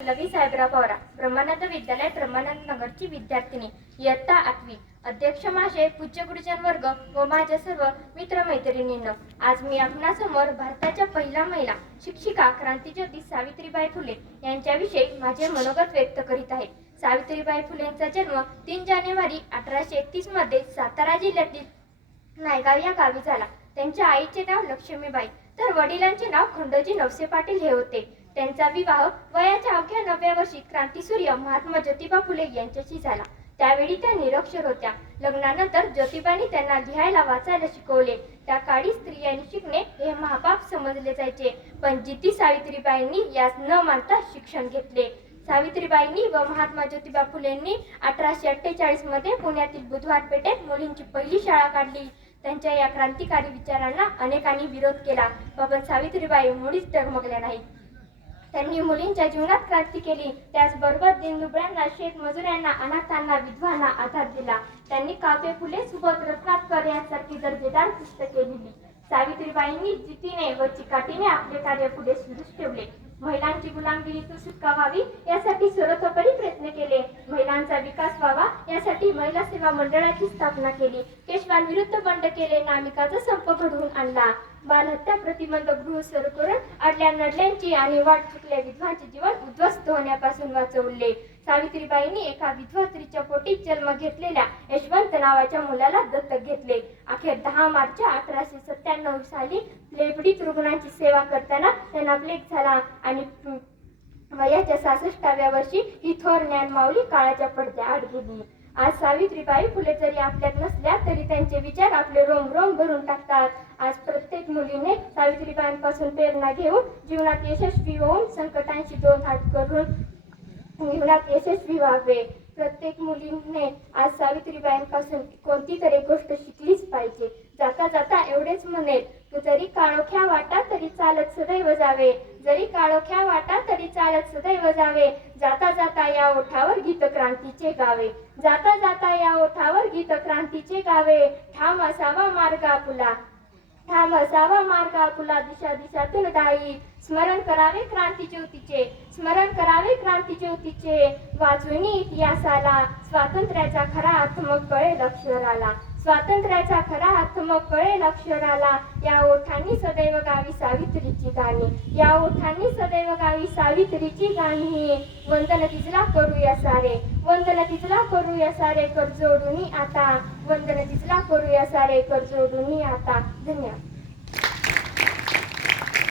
लवी साहेबराव पवार, ब्रह्मानंद विद्यालय ब्रह्मानंद नगरची विद्यार्थिनी, इयत्ता 8वी. अध्यक्ष माझे पूज्य गुरुजन वर्ग व माझ्या सर्व मित्रमैत्रिणींनो, आज मी आपणासमोर भारताच्या पहिल्या महिला शिक्षिका क्रांतीज्योती सावित्रीबाई फुले यांच्याविषयी माझे मनोगत व्यक्त करीत आहे. सावित्रीबाई फुलेंचा जन्म 3 जानेवारी 1831 मध्ये सातारा जिल्ह्यातील नायगाव या गावी झाला. त्यांच्या आईचे नाव लक्ष्मीबाई तर वडिलांचे नाव खंडोजी नवसे पाटील हे होते. त्यांचा विवाह वयाच्या अवघ्या 9व्या वर्षी क्रांतीसूर्य महात्मा ज्योतिबा फुले यांच्याशी झाला. त्यावेळी त्या निरक्षर होत्या. लग्नानंतर ज्योतिबांनी त्यांना लिहायला वाचायला शिकवले. त्या काळी स्त्रियांनी शिकणे हे महापाप समजले जायचे, पण जिती सावित्रीबाईंनी यास न मानता शिक्षण घेतले. सावित्रीबाईंनी व महात्मा ज्योतिबा फुलेंनी 1848 मध्ये पुण्यातील बुधवार पेठेत मुलींची पहिली शाळा काढली. त्यांच्या या क्रांतिकारी विचारांना अनेकांनी विरोध केला, पण सावित्रीबाई मुळीच डगमगल्या नाहीत. त्यांनी मुलींच्या जीवनात क्रांती केली. त्याचबरोबर दीनदुबळ्यांना, शेतमजुरांना, अनाथांना, विधवांना आधार दिला. त्यांनी काव्य, फुले, सुबोध, रत्नाकर यांसारखी दर्जेदार पुस्तके लिहिली. सावित्रीबाईंनी जिद्दीने व चिकाटीने आपले कार्य पुढे सुरूच ठेवले. महिलांची गुलामगिरीतून सुटका व्हावी यासाठी सर्वतोपरी प्रयत्न केले. महिलांचा विकास व्हावा यासाठी महिला सेवा मंडळाची स्थापना केली. पेशव्यांविरुद्ध बंड केले. नामिकाचा संप घडवून आणला. बालहत्या प्रतिबंधक गृह सुरू करून अडल्या नडल्यांची आणि वाट चुकल्या विधवांचे जीवन उद्ध्वस्त होण्यापासून वाचवले. सावित्रीबाईंनी एका विधवा स्त्रीच्या पोटी जन्म घेतलेल्या यशवंत नावाच्या मुलाला दत्तक घेतले. अखेर 10 मार्च 1897 साली प्लेगपीडित रुग्णांची सेवा करताना त्यांना प्लेग झाला आणि वयाच्या 66व्या वर्षी ही थोर ज्ञानमाऊली काळाच्या पडद्याआड गेली. आज सावित्रीबाई फुले जरी आपल्यात नसल्या तरी त्यांचे विचार आपले रोम रोम भरून टाकतात. आज प्रत्येक मुलीने सावित्रीबाईंपासून प्रेरणा घेऊन जीवनात यशस्वी होऊन संकटांशी 2 हात करून जीवनात यशस्वी व्हावे. प्रत्येक मुलीने आज सावित्रीबाईंपासून कोणती तरी गोष्ट शिकलीच पाहिजे. जाता जाता एवढेच म्हणेल, जरी काळोख्या वाटा तरी चालत सदैव जावे. जरी काळोख्या वाटा तरी चालत सदैव जावे. जाता जाता या ओठावर गीत क्रांतीचे गावे. जाता जाता या ओठावर गीत क्रांतीचे गावे. ठाम असावा मार्ग आपुला, ठाम असावा मार्ग आपुला, दिशा दिशातून दाई. स्मरण करावे क्रांती ज्योतीचे, स्मरण करावे क्रांती ज्योतीचे. वाचून इतिहासाला स्वातंत्र्याचा खरा अर्थ मग कळेल अक्षराला. स्वातंत्र्याचा खरा अर्थ मग कळेल अक्षराला. या ओठांनी सदैव गावी सावित्रीची गाणी. या ओठांनी सदैव गावी सावित्रीची गाणी. वंदन तिजला करूया सारे, वंदन तिजला करूया सारे, कर जोडून आता. वंदन तिजला करूया सारे, कर जोडून आता. धन्यवाद.